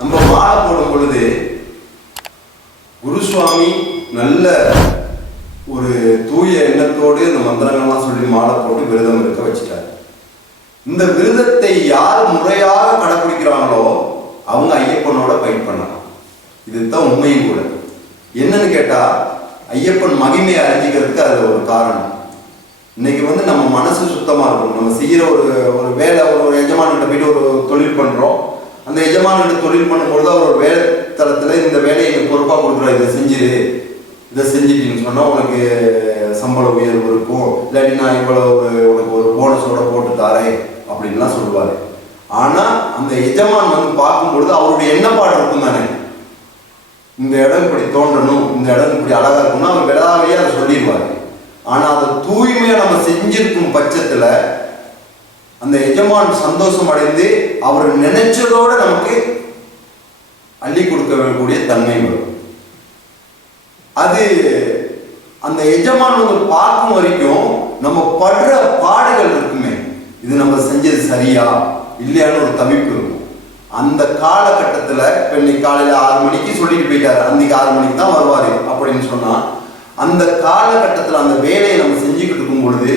நம்ம மாலை போடும் பொழுது குருசுவாமி நல்ல ஒரு தூய எண்ணத்தோடு இந்த மந்திரங்கள்லாம் சொல்லி மாலை போட்டு விரதம் இருக்க வச்சுட்டாரு. இந்த விரதத்தை யார் முறையாக கடைபிடிக்கிறாங்களோ அவங்க ஐயப்பனோட ஃபைட் பண்ணலாம். இதுதான் உண்மையும் கூட. என்னன்னு கேட்டா, ஐயப்பன் மகிமையை அறிஞ்சிக்கிறதுக்கு அது ஒரு காரணம். இன்னைக்கு நம்ம மனசு சுத்தமா இருக்கும். நம்ம செய்யற ஒரு வேலை, ஒரு எஜமான்கிட்ட போயிட்டு ஒரு தொழில் பண்றோம். அந்த எஜமான்கிட்ட தொழில் பண்ணும்பொழுது அவர் ஒரு வேலை தளத்துல இந்த வேலையை எனக்கு பொறுப்பா கொடுக்குறோம், இதை செஞ்சிரு, இதை செஞ்சிட்டீங்கன்னு சொன்னா உனக்கு சம்பள உயர்வு இருக்கும், இல்லாட்டி நான் இவ்வளவு உனக்கு ஒரு போனஸோட போட்டு தாரேன் அப்படின்லாம் சொல்லுவாரு. ஆனா அந்த எஜமான் பார்க்கும்பொழுது அவருடைய எண்ணப்பாடு இருக்கும் தானே, இந்த இடம் இப்படி தோன்றணும், இந்த இடம் இப்படி அழகா இருக்கும்னா அவர் விடாவையே அதை சொல்லிடுவாரு. ஆனா அதை தூய்மையா நம்ம செஞ்சிருக்கும் பட்சத்துல அந்த எஜமான் சந்தோஷம் அடைந்து அவர் நினைச்சதோட நமக்கு அள்ளி கொடுக்கக்கூடிய தன்மை வரும். அது அந்த எஜமான் பார்க்கும் வரைக்கும் நம்ம படுற பாடுகள் இருக்குமே, இது நம்ம செஞ்சது சரியா இல்லையான்னு ஒரு தவிப்பு இருக்கும். அந்த காலகட்டத்தில் இப்போ இன்னைக்கு காலையில் 6 மணிக்கு சொல்லிட்டு போயிட்டாரு, அன்னைக்கு 6 மணிக்கு தான் வருவாரு அப்படின்னு சொன்னா, அந்த காலகட்டத்தில் அந்த வேலையை நம்ம செஞ்சுக்கிட்டு இருக்கும் பொழுது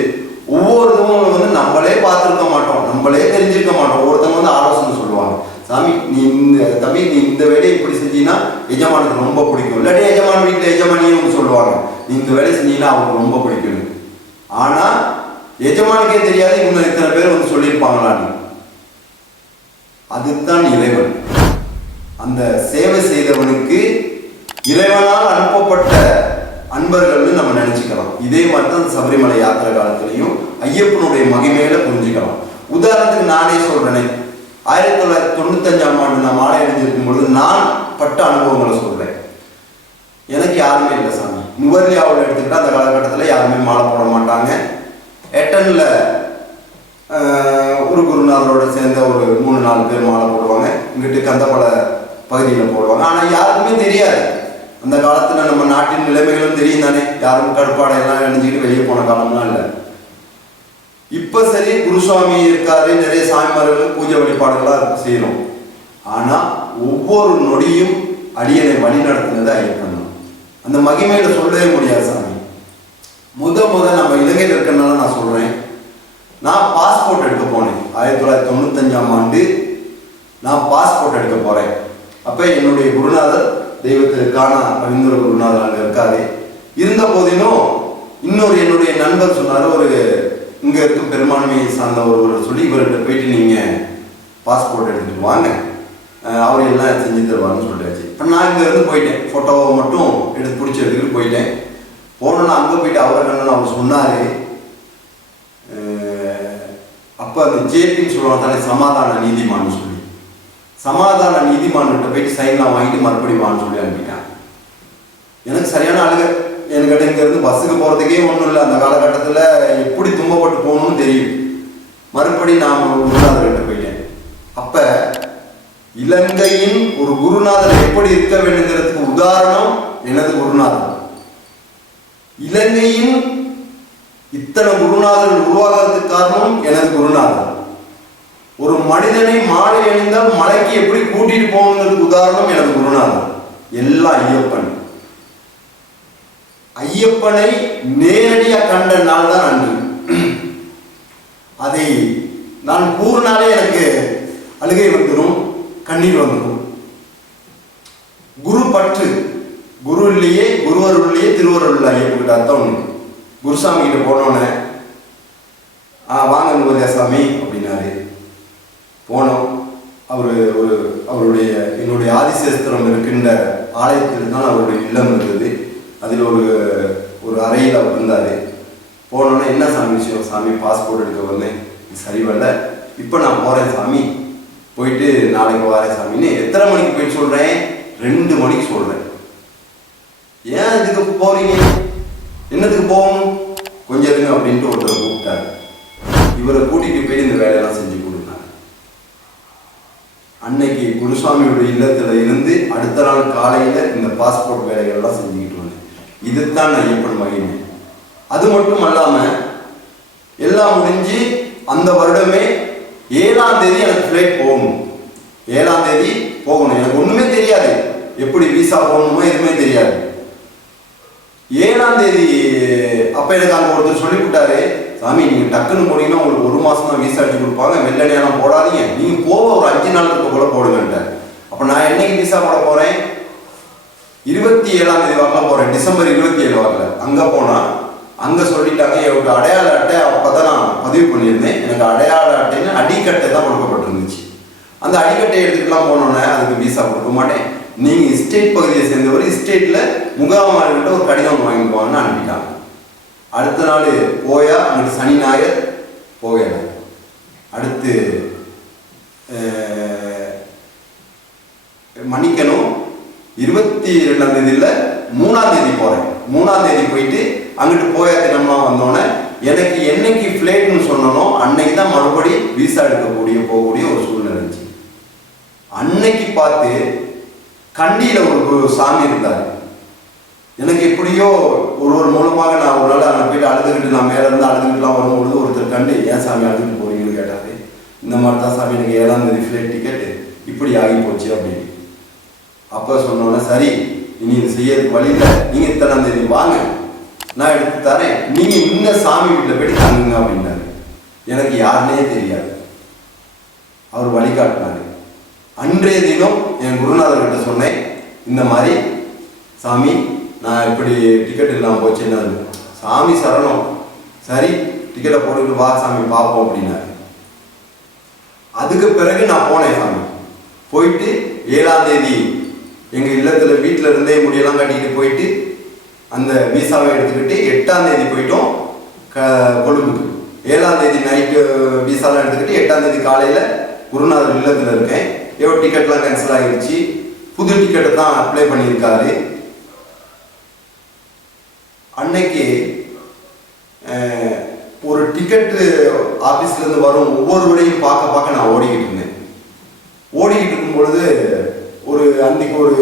ஒவ்வொருத்தவங்க நம்மளே பார்த்துருக்க மாட்டோம், நம்மளே தெரிஞ்சிருக்க மாட்டோம். ஒவ்வொருத்தவங்க ஆலோசனை சொல்லுவாங்க, சாமி நீ இந்த வேலையை இப்படி செஞ்சீங்கன்னா எஜமானுக்கு ரொம்ப பிடிக்கும், இல்லாட்டி எஜமான வீட்டில் எஜமானியும் சொல்லுவாங்க நீ இந்த வேலையை செஞ்சீங்கன்னா அவங்களுக்கு ரொம்ப பிடிக்கும். ஆனா எஜமானுக்கே தெரியாது இவங்க இத்தனை பேர் சொல்லியிருப்பாங்களான்னு. அதுதான் இறைவன். அந்த சேவை செய்தவனுக்கு இறைவனால் அனுப்பப்பட்ட அன்பர்கள்னு நம்ம நினைச்சுக்கலாம். இதே மாதிரி தான் சபரிமலை யாத்திரை காலத்திலையும் ஐயப்பனுடைய மகிமையில புரிஞ்சுக்கலாம். உதாரணத்துக்கு நானே சொல்றேனே, 1995ஆம் ஆண்டு நான் மாலை அணிஞ்சிருக்கும் பொழுது நான் பட்ட அனுபவங்களை சொல்றேன். எனக்கு யாருமே இல்லை சாமி. நுவர்லியாவில் எடுத்துக்கிட்டா அந்த காலகட்டத்தில் யாருமே மாலை போட மாட்டாங்க. எட்டன்ல ஒரு குருநாதரோட சேர்ந்த ஒரு 3-4 பேர் மாலை போடுவாங்க. இங்கிட்டு கந்தப்பட பகுதியில் போடுவாங்க. ஆனால் யாருக்குமே தெரியாது. அந்த காலத்தில் நம்ம நாட்டின் நிலைமைகளும் தெரியும் தானே, யாரும் கடுப்பாடையெல்லாம் அணிஞ்சிக்கிட்டு வெளியே போன காலம்லாம் இல்லை. இப்போ சரி, குருசுவாமி இருக்காரு, நிறைய சாமிமார்கள் பூஜை வழிபாடுகளாக செய்யணும். ஆனால் ஒவ்வொரு நொடியும் அடியனை வழி நடத்தினது ஐயப்பன். அந்த மகிமையில சொல்லவே முடியாது சாமி. முத நம்ம இலங்கையில் இருக்கிறனால நான் சொல்றேன். நான் பாஸ்போர்ட் எடுக்க போனேன் 1995ஆம் ஆண்டு. நான் பாஸ்போர்ட் எடுக்க போறேன். அப்ப என்னுடைய குருநாதர் தெய்வத்திற்கான ரவீந்திர குருநாதர் அங்க இருக்காரு. இருந்த போதிலும் இன்னொரு என்னுடைய நண்பர் சொன்னாரு, ஒரு இங்க இருக்க பெரும்பான்மையை சார்ந்த ஒருவர் சொல்லி இவர்கிட்ட போயிட்டு நீங்க பாஸ்போர்ட் எடுத்துட்டு வாங்க, அவர் எல்லாம் செஞ்சு தருவாருன்னு சொல்லியாச்சு. இப்போ நான் இங்க இருந்து போயிட்டேன், போட்டோவை மட்டும் எடுத்து பிடிச்சி எடுத்துக்கிட்டு போயிட்டேன். போனோன்னா அங்கே போயிட்டு அவர் அவர் சொன்னாரு, அப்போ அந்த ஜேபின்னு சொல்லுவாங்க தானே, சமாதான நீதிமான்னு சொல்லி, சமாதான நீதிமான்கிட்ட போயிட்டு சைன்லாம் வாங்கிட்டு மறுபடியும் வான்னு சொல்லி அனுப்பிட்டான். எனக்கு சரியான அழுகை. என்கிட்ட இங்கேருந்து பஸ்ஸுக்கு போகிறதுக்கே ஒன்றும் இல்லை. அந்த காலகட்டத்தில் எப்படி துன்பப்பட்டு போகணும்னு தெரியும். மறுபடியும் நான் குருநாதர்கிட்ட போயிட்டேன். அப்போ இலங்கையின் ஒரு குருநாதர் எப்படி இருக்க வேண்டுங்கிறதுக்கு உதாரணம் எனது குருநாதர். இலங்கையின் இத்தனை குருநாதர்கள் உருவாகிறதுக்கு காரணம் எனது குருநாதர். ஒரு மனிதனை மாலை அணிந்தால் மலைக்கு எப்படி கூட்டிட்டு போகணுங்கிறதுக்கு உதாரணம் எனது குருநாதர். எல்லாம் ஐயப்பன். ஐயப்பனை நேரடியா கண்ட நாள் தான் அன்று. அதை நான் கூறினாலே எனக்கு அழுகை வந்துடும், கண்ணீர் வந்துடும். குரு பற்று, குரு இல்லையே, குருவருள்ளையே திருவருள் இல்லை ஐயப்பன் அர்த்தம் ஒன்று. குருசாமி கிட்ட போனோன்னே வாங்க நுவர்லியா சாமி அப்படின்னாரு. போனோம். அவருடைய என்னுடைய ஆதிசேஸ்திரம் இருக்கின்ற ஆலயத்தில் தான் அவருடைய இல்லம் இருந்தது. அதில் ஒரு அறையில் அவர் இருந்தார். போனோன்னே என்ன சாமி விஷயம்? சாமி பாஸ்போர்ட் எடுக்க வந்தேன், சரி வரல, இப்போ நான் போகிறேன் சாமி, போயிட்டு நாளைக்கு வரேன் சாமின்னு. எத்தனை மணிக்கு போயிட்டு சொல்கிறேன்? 2 மணிக்கு சொல்கிறேன். ஏன் இதுக்கு போகிறீங்க? என்னத்துக்கு போகணும்? கொஞ்சம் இருங்க அப்படின்ட்டு ஒருத்தர் கூப்பிட்டாரு. இவரை கூட்டிகிட்டு போய் இந்த வேலையெல்லாம் செஞ்சு கொடுத்தாங்க. அன்னைக்கு குருசுவாமியோட இல்லத்தில் இருந்து அடுத்த நாள் காலையில் இந்த பாஸ்போர்ட் வேலைகள்லாம் செஞ்சுக்கிட்டு வந்தேன். இதுதான் ஐயப்பன் மகிமை. அது மட்டும் அல்லாமல் எல்லாம் முடிஞ்சு அந்த வருடமே 7ஆம் தேதி எனக்கு ஃப்ளைட் போகணும். 7ஆம் தேதி போகணும். எனக்கு ஒண்ணுமே தெரியாது, எப்படி விசா போகணுமோ எதுவுமே தெரியாது. 7ஆம் தேதி அப்ப எனக்கு அங்க ஒருத்தர் சொல்லி விட்டாரு, சாமி நீங்க டக்குன்னு போனீங்கன்னா உங்களுக்கு 1 மாசம் தான் விசா அடிச்சு கொடுப்பாங்க, வெள்ளனையெல்லாம் போடாதீங்க, நீங்க போக ஒரு 5 நாள் இருக்க கூட போடுங்கன்ட்டார். அப்ப நான் என்னைக்கு விசா போட போறேன்? 27ஆம் தேதி வாக்கில் போறேன், டிசம்பர் 27 வாக்கில். அங்க போனா அங்க சொல்லிட்டாங்க, எனக்கு அடையாள அட்டை அப்பதான் நான் பதிவு பண்ணியிருந்தேன், எனக்கு அடையாள அட்டைன்னு அடிக்கட்டை தான் கொடுக்கப்பட்டிருந்துச்சு. அந்த அடிக்கட்டை எடுத்துக்கலாம் போனோன்னே அதுக்கு விசா கொடுக்க மாட்டேன், நீங்க ஸ்டேட் பகுதியை சேர்ந்தவர், ஸ்டேட்ல முகாமாளிகிட்ட ஒரு கடிதம் வாங்கிக்குவாங்கன்னு அனுப்பிட்டாங்க. அடுத்த நாள் போயா அங்கிட்டு சனி ஞாயிறு போகல. அடுத்து மன்னிக்கணும், 22ஆம் தேதியில் 3ஆம் தேதி போறேன். 3ஆம் தேதி போயிட்டு அங்கிட்டு போயா தினம்லாம் வந்தோடனே எனக்கு என்னைக்கு ஃபிளைட்னு சொன்னனோ அன்னைக்கு தான் மறுபடி விசா எடுக்கக்கூடிய போகக்கூடிய ஒரு சூழ்நிலை இருந்துச்சு. அன்னைக்கு பார்த்து கண்டியில ஒரு சாமி இருந்தார். எனக்கு எப்படியோ ஒரு மூலமாக நான் ஒரு நாள் அங்கே போயிட்டு அழுதுகிட்டு, நான் மேலே இருந்து அழுதுகிட்டுலாம் வரும்பொழுது ஒருத்தர் கண்டு, ஏன் சாமி அழுதுட்டு போறீங்கன்னு கேட்டாரு. இந்த மாதிரி தான் சாமி, எனக்கு 7ஆம் தேதி ஃபிளைட் டிக்கெட்டு இப்படி ஆகி போச்சு அப்படின்னு. அப்போ சொன்னோன்னே, சரி இனி இது செய்யறதுக்கு வழி இல்லை, நீங்கள் இத்தனாம் தேதி வாங்க, நான் எடுத்து தரேன், நீங்கள் இன்னும் சாமி வீட்டில் போயிட்டு தங்குங்க அப்படின்னாரு. எனக்கு யாருன்னே தெரியாது, அவர் வழிகாட்டினாரு. அன்றைய தினம் என் குருநாதர்கிட்ட சொன்னேன், இந்த மாதிரி சாமி நான் இப்படி டிக்கெட் இல்லாமல் போச்சு, என்ன சாமி சரணம், சரி டிக்கெட்டை போட்டுக்கிட்டு வா சாமி பார்ப்போம் அப்படின்னாரு. அதுக்கு பிறகு நான் போனேன் சாமி. போயிட்டு 7ஆம் தேதி எங்கள் இல்லத்தில் வீட்டில் இருந்தே முடியெல்லாம் கட்டிக்கிட்டு போயிட்டு அந்த விசாவை எடுத்துக்கிட்டு 8ஆம் தேதி போயிட்டோம் கொழும்புக்கு. 7ஆம் தேதி நைட்டு விசாலாம் எடுத்துக்கிட்டு 8ஆம் தேதி காலையில் குருநாதர் இல்லத்தில் இருக்கேன். டிக்கெட்லாம் கேன்சல் ஆகிடுச்சு, புது டிக்கெட்டை தான் அப்ளை பண்ணியிருக்காரு. அன்னைக்கு ஒரு டிக்கெட்டு ஆஃபீஸ்லேருந்து வரும் ஒவ்வொருவரையும் பார்க்க நான் ஓடிக்கிட்டு இருந்தேன். ஓடிக்கிட்டு இருக்கும் பொழுது அன்னைக்கு ஒரு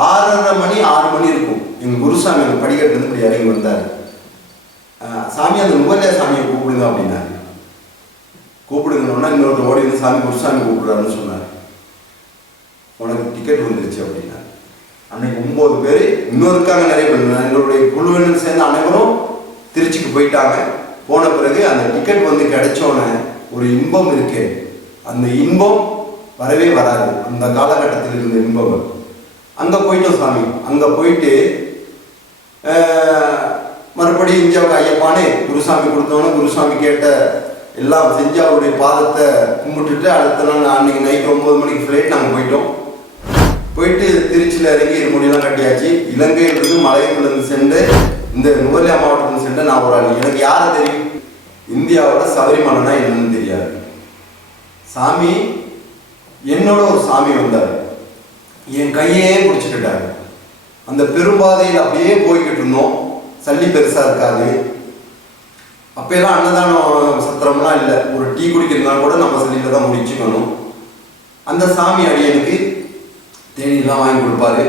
6:30 மணி 6 மணி இருக்கும். எங்கள் குருசாமி அந்த படிக்கட்டுலேருந்து இப்படி இறங்கி வந்தார். சாமி அந்த நுவல்லையா சாமியை கூப்பிடுங்க அப்படின்னாரு. கூப்பிடுங்கன்னா இன்னொருத்தர் ஓடி வந்து சாமி குருசாமி கூப்பிடுறாருன்னு சொன்னார். உனக்கு டிக்கெட் வந்துருச்சு அப்படின்னா. அன்னைக்கு 9 பேர் இன்னும் இருக்காங்க, நிறைய பேர் எங்களுடைய குழுவினர் சேர்ந்து அனைவரும் திருச்சிக்கு போயிட்டாங்க. போன பிறகு அந்த டிக்கெட் வந்து கிடைச்சோன்னே ஒரு இன்பம் இருக்கு, அந்த இன்பம் வரவே வராது. அந்த காலகட்டத்தில் இருந்த இன்பம். அங்கே போயிட்டோம் சாமி. அங்கே போயிட்டு மறுபடியும் இந்தியாவுக்கு ஐயப்பானே குருசாமி கொடுத்தோன்னே குருசாமி கேட்ட எல்லாம் செஞ்சு அவருடைய பாதத்தை கும்பிட்டுட்டு அடுத்த நாள் அன்னைக்கு நைட் 9 மணிக்கு ஃப்ளைட் நாங்கள் போயிட்டோம். போயிட்டு திருச்சியில் இறங்கி முடியெல்லாம் கட்டியாச்சு. இலங்கையிலிருந்து மலையத்திலிருந்து சென்று இந்த நுவல்லையா மாவட்டத்தில் சென்று நான் ஒரு ஆள். எனக்கு யாரை தெரியும்? இந்தியாவோட சபரிமலைனா என்னன்னு தெரியாது. சாமி என்னோட ஒரு சாமி வந்தார், என் கையே பிடிச்சிக்கிட்டாரு. அந்த பெரும்பாதையில் அப்படியே போய்கிட்டு இருந்தோம். சல்லி பெருசாக இருக்காது. அப்பெல்லாம் அன்னதானம் சத்திரம்லாம் இல்லை. ஒரு டீ குடிக்கிறதுனா கூட நம்ம சல்லியில் தான் முடிச்சுக்கணும். அந்த சாமி அடியனுக்கு தேனிலாம் வாங்கி கொடுப்பாரு.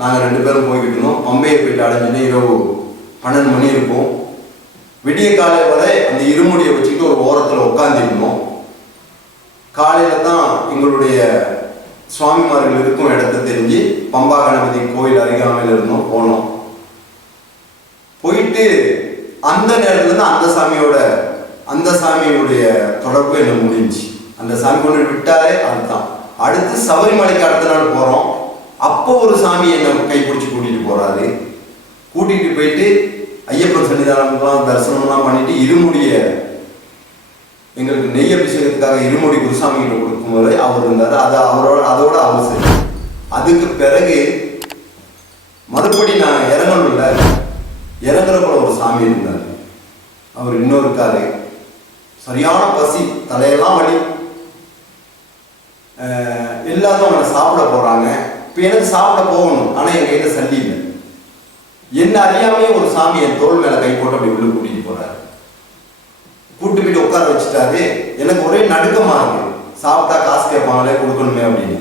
நாங்கள் 2 பேரும் போய்கிட்டு இருந்தோம். பம்பையை போயிட்டு அடைஞ்சுன்னு இரவு 12 மணி இருக்கும். விடிய காலை வரை அந்த இருமுடியை வச்சுக்கிட்டு ஒரு ஓரத்தில் உட்காந்துருந்தோம். காலையில் தான் எங்களுடைய சுவாமிமார்கள் இருக்கும் இடத்த தெரிஞ்சு பம்பா கணபதி கோயில் அருகாமையில் இருந்தோம். போனோம். போயிட்டு அந்த நேரத்துலேருந்து அந்த சாமியுடைய தொடர்பு என்ன முடிஞ்சு. அந்த சாமி கொண்டு விட்டாரே அதுதான். அடுத்து சபரிமலைக்கு அடுத்த நாள் போகிறோம். அப்போ ஒரு சாமி என்னை கைப்பிடிச்சி கூட்டிகிட்டு போகிறாரு. கூட்டிகிட்டு போயிட்டு ஐயப்பன் சன்னிதானம்லாம் தரிசனம்லாம் பண்ணிட்டு இருமுடிய எங்களுக்கு நெய் அபிஷேகத்துக்காக இருமுடி குருசாமி கிட்ட கொடுக்கும்போது அவர் இருந்தார். அது அதோட அவசியம். அதுக்கு பிறகு மறுபடி நான் இறங்கணும்ல, இறங்குறப்ப ஒரு சாமி இருந்தார். அவர் இன்னும் இருக்காரு. சரியான பசி, தலையெல்லாம் வலி. எல்லாரும் அவனை சாப்பிட போறாங்க. இப்போ எனக்கு சாப்பிட போகணும், ஆனால் என் கையில சல்லி இல்லை. என்ன அறியாமையே ஒரு சாமி என் தோல் மேல கை போட்டு அப்படி உள்ள கூட்டிட்டு போறாரு. கூட்டு போயிட்டு உட்கார வச்சுட்டாரு. எனக்கு ஒரே நடுக்கமா இருக்கு. சாப்பிட்டா காசு கேட்பாங்களே, கொடுக்கணுமே அப்படின்னு.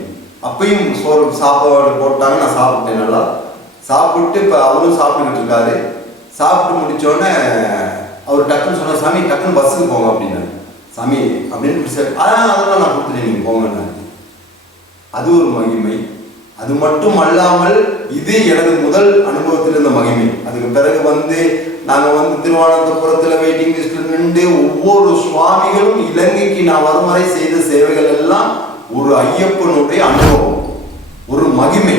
அப்பயும் சோறு சாப்பாடு போட்டாங்க. நான் சாப்பிட்டேன். நல்லா சாப்பிட்டு இப்போ அவரும் சாப்பிட்டுக்கிட்டு இருக்காரு. சாப்பிட்டு முடிச்சோடனே அவர் டக்குன்னு சொன்னார், சாமி டக்குன்னு பஸ்ஸுக்கு போங்க அப்படின்னாரு. சாமி அப்படின்னு அதெல்லாம் நான் கொடுத்துட்டேன், நீங்கள் போங்கன்னு. அது ஒரு மகிமை. அது மட்டும் அல்லாமல் இது எனது முதல் அனுபவத்தில் இருந்த மகிமை. அதுக்கு பிறகு நாங்கள் திருவனந்தபுரத்தில் வெயிட்டிங் லிஸ்ட்ல நின்று ஒவ்வொரு சுவாமிகளும் இலங்கைக்கு நான் வரும் வரை செய்த சேவைகள் எல்லாம் ஒரு ஐயப்பனுடைய அனுபவம், ஒரு மகிமை.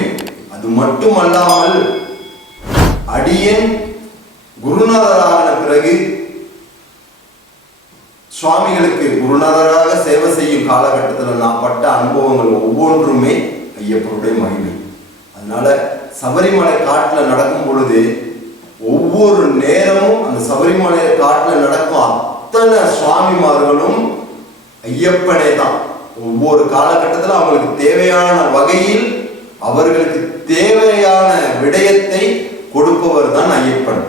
அது மட்டும் அல்லாமல் அடியன் குருநாதரான பிறகு சுவாமிகளுக்கு குருநாதராக சேவை செய்யும் காலகட்டத்தில் நான் பட்ட அனுபவங்கள் ஒவ்வொன்றுமே ஐயப்பனுடைய மகிமை. அதனால சபரிமலை காட்டில் நடக்கும் பொழுது ஒவ்வொரு நேரமும் அந்த சபரிமலை காட்டில் நடக்கும் அத்தனை சுவாமிமார்களும் ஐயப்பனே தான். ஒவ்வொரு காலகட்டத்தில் அவங்களுக்கு தேவையான வகையில் அவர்களுக்கு தேவையான விடயத்தை கொடுப்பவர் தான் ஐயப்பன்.